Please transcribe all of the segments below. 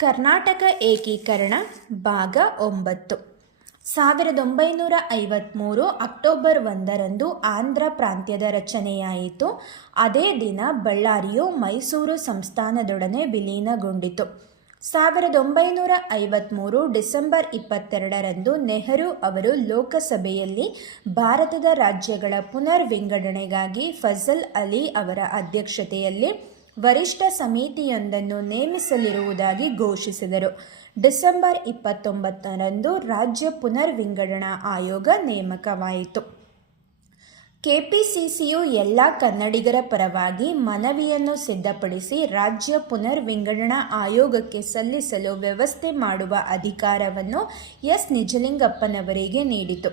ಕರ್ನಾಟಕ ಏಕೀಕರಣ ಭಾಗ 9. 1953 ಅಕ್ಟೋಬರ್ 1ರಂದು ಆಂಧ್ರ ಪ್ರಾಂತ್ಯದ ರಚನೆಯಾಯಿತು. ಅದೇ ದಿನ ಬಳ್ಳಾರಿಯು ಮೈಸೂರು ಸಂಸ್ಥಾನದೊಡನೆ ವಿಲೀನಗೊಂಡಿತು. 1953 ಡಿಸೆಂಬರ್ 22ರಂದು ನೆಹರು ಅವರು ಲೋಕಸಭೆಯಲ್ಲಿ ಭಾರತದ ರಾಜ್ಯಗಳ ಪುನರ್ ವಿಂಗಡಣೆಗಾಗಿ ಫಜಲ್ ಅಲಿ ಅವರ ಅಧ್ಯಕ್ಷತೆಯಲ್ಲಿ ವರಿಷ್ಠ ಸಮಿತಿಯೊಂದನ್ನು ನೇಮಿಸಲಿರುವುದಾಗಿ ಘೋಷಿಸಿದರು. ಡಿಸೆಂಬರ್ 29ರಂದು ರಾಜ್ಯ ಪುನರ್ ವಿಂಗಡಣಾ ಆಯೋಗ ನೇಮಕವಾಯಿತು. ಕೆಪಿಸಿಸಿಯು ಎಲ್ಲ ಕನ್ನಡಿಗರ ಪರವಾಗಿ ಮನವಿಯನ್ನು ಸಿದ್ಧಪಡಿಸಿ ರಾಜ್ಯ ಪುನರ್ ವಿಂಗಡಣಾ ಆಯೋಗಕ್ಕೆ ಸಲ್ಲಿಸಲು ವ್ಯವಸ್ಥೆ ಮಾಡುವ ಅಧಿಕಾರವನ್ನು ಎಸ್ ನಿಜಲಿಂಗಪ್ಪನವರಿಗೆ ನೀಡಿತು.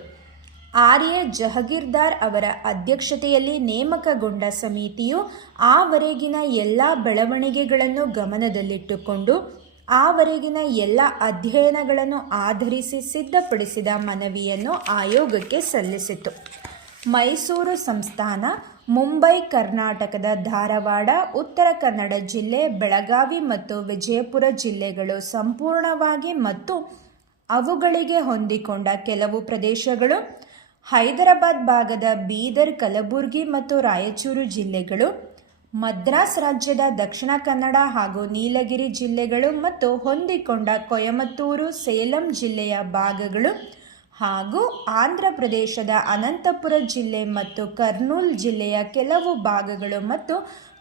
ಆರ್ಯ ಜಹಗೀರ್ದಾರ್ ಅವರ ಅಧ್ಯಕ್ಷತೆಯಲ್ಲಿ ನೇಮಕಗೊಂಡ ಸಮಿತಿಯು ಆವರೆಗಿನ ಎಲ್ಲ ಬೆಳವಣಿಗೆಗಳನ್ನು ಗಮನದಲ್ಲಿಟ್ಟುಕೊಂಡು ಆವರೆಗಿನ ಎಲ್ಲ ಅಧ್ಯಯನಗಳನ್ನು ಆಧರಿಸಿ ಸಿದ್ಧಪಡಿಸಿದ ಮನವಿಯನ್ನು ಆಯೋಗಕ್ಕೆ ಸಲ್ಲಿಸಿತು. ಮೈಸೂರು ಸಂಸ್ಥಾನ, ಮುಂಬೈ ಕರ್ನಾಟಕದ ಧಾರವಾಡ, ಉತ್ತರ ಕನ್ನಡ ಜಿಲ್ಲೆ, ಬೆಳಗಾವಿ ಮತ್ತು ವಿಜಯಪುರ ಜಿಲ್ಲೆಗಳು ಸಂಪೂರ್ಣವಾಗಿ ಮತ್ತು ಅವುಗಳಿಗೆ ಹೊಂದಿಕೊಂಡ ಕೆಲವು ಪ್ರದೇಶಗಳು, ಹೈದರಾಬಾದ್ ಭಾಗದ ಬೀದರ್, ಕಲಬುರಗಿ ಮತ್ತು ರಾಯಚೂರು ಜಿಲ್ಲೆಗಳು, ಮದ್ರಾಸ್ ರಾಜ್ಯದ ದಕ್ಷಿಣ ಕನ್ನಡ ಹಾಗೂ ನೀಲಗಿರಿ ಜಿಲ್ಲೆಗಳು ಮತ್ತು ಹೊಂದಿಕೊಂಡ ಕೊಯಮತ್ತೂರು, ಸೇಲಂ ಜಿಲ್ಲೆಯ ಭಾಗಗಳು ಹಾಗೂ ಆಂಧ್ರ ಪ್ರದೇಶದ ಅನಂತಪುರ ಜಿಲ್ಲೆ ಮತ್ತು ಕರ್ನೂಲ್ ಜಿಲ್ಲೆಯ ಕೆಲವು ಭಾಗಗಳು ಮತ್ತು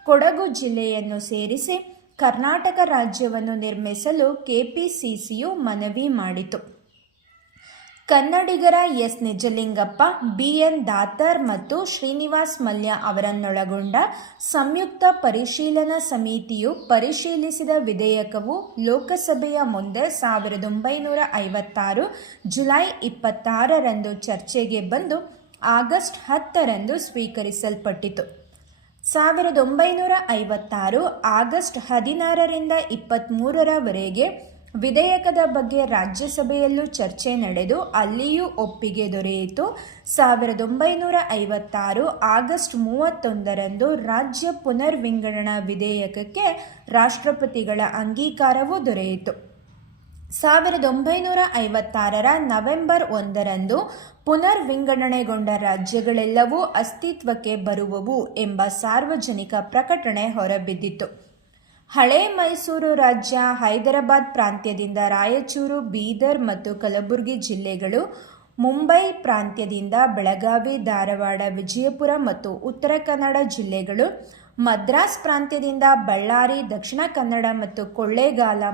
ಕೊಡಗು ಜಿಲ್ಲೆಯನ್ನು ಸೇರಿಸಿ ಕರ್ನಾಟಕ ರಾಜ್ಯವನ್ನು ನಿರ್ಮಿಸಲು ಕೆಪಿಸಿಸಿಯು ಮನವಿ ಮಾಡಿತು. ಕನ್ನಡಿಗರ ಎಸ್ ನಿಜಲಿಂಗಪ್ಪ, ಬಿಎನ್ ದಾತರ್ ಮತ್ತು ಶ್ರೀನಿವಾಸ್ ಮಲ್ಯ ಅವರನ್ನೊಳಗೊಂಡ ಸಂಯುಕ್ತ ಪರಿಶೀಲನಾ ಸಮಿತಿಯು ಪರಿಶೀಲಿಸಿದ ವಿಧೇಯಕವು ಲೋಕಸಭೆಯ ಮುಂದೆ 1956 ಜುಲೈ 26ರಂದು ಚರ್ಚೆಗೆ ಬಂದು ಆಗಸ್ಟ್ 10ರಂದು ಸ್ವೀಕರಿಸಲ್ಪಟ್ಟಿತು. 1956 ಆಗಸ್ಟ್ 16ರಿಂದ 23ರವರೆಗೆ ವಿಧೇಯಕದ ಬಗ್ಗೆ ರಾಜ್ಯಸಭೆಯಲ್ಲೂ ಚರ್ಚೆ ನಡೆದು ಅಲ್ಲಿಯೂ ಒಪ್ಪಿಗೆ ದೊರೆಯಿತು. 1956 ಆಗಸ್ಟ್ 31ರಂದು ರಾಜ್ಯ ಪುನರ್ ವಿಂಗಡಣಾ ವಿಧೇಯಕಕ್ಕೆ ರಾಷ್ಟ್ರಪತಿಗಳ ಅಂಗೀಕಾರವೂ ದೊರೆಯಿತು. 1956ರ ನವೆಂಬರ್ 1ರಂದು ಪುನರ್ ವಿಂಗಡಣೆಗೊಂಡ ರಾಜ್ಯಗಳೆಲ್ಲವೂ ಅಸ್ತಿತ್ವಕ್ಕೆ ಬರುವವು ಎಂಬ ಸಾರ್ವಜನಿಕ ಪ್ರಕಟಣೆ ಹೊರಬಿದ್ದಿತು. ಹಳೆ ಮೈಸೂರು ರಾಜ್ಯ ಹೈದರಾಬಾದ್ ಪ್ರಾಂತ್ಯದಿಂದ ರಾಯಚೂರು, ಬೀದರ್ ಮತ್ತು ಕಲಬುರಗಿ ಜಿಲ್ಲೆಗಳು, ಮುಂಬೈ ಪ್ರಾಂತ್ಯದಿಂದ ಬೆಳಗಾವಿ, ಧಾರವಾಡ, ವಿಜಯಪುರ ಮತ್ತು ಉತ್ತರ ಕನ್ನಡ ಜಿಲ್ಲೆಗಳು, ಮದ್ರಾಸ್ ಪ್ರಾಂತ್ಯದಿಂದ ಬಳ್ಳಾರಿ, ದಕ್ಷಿಣ ಕನ್ನಡ ಮತ್ತು ಕೊಳ್ಳೇಗಾಲ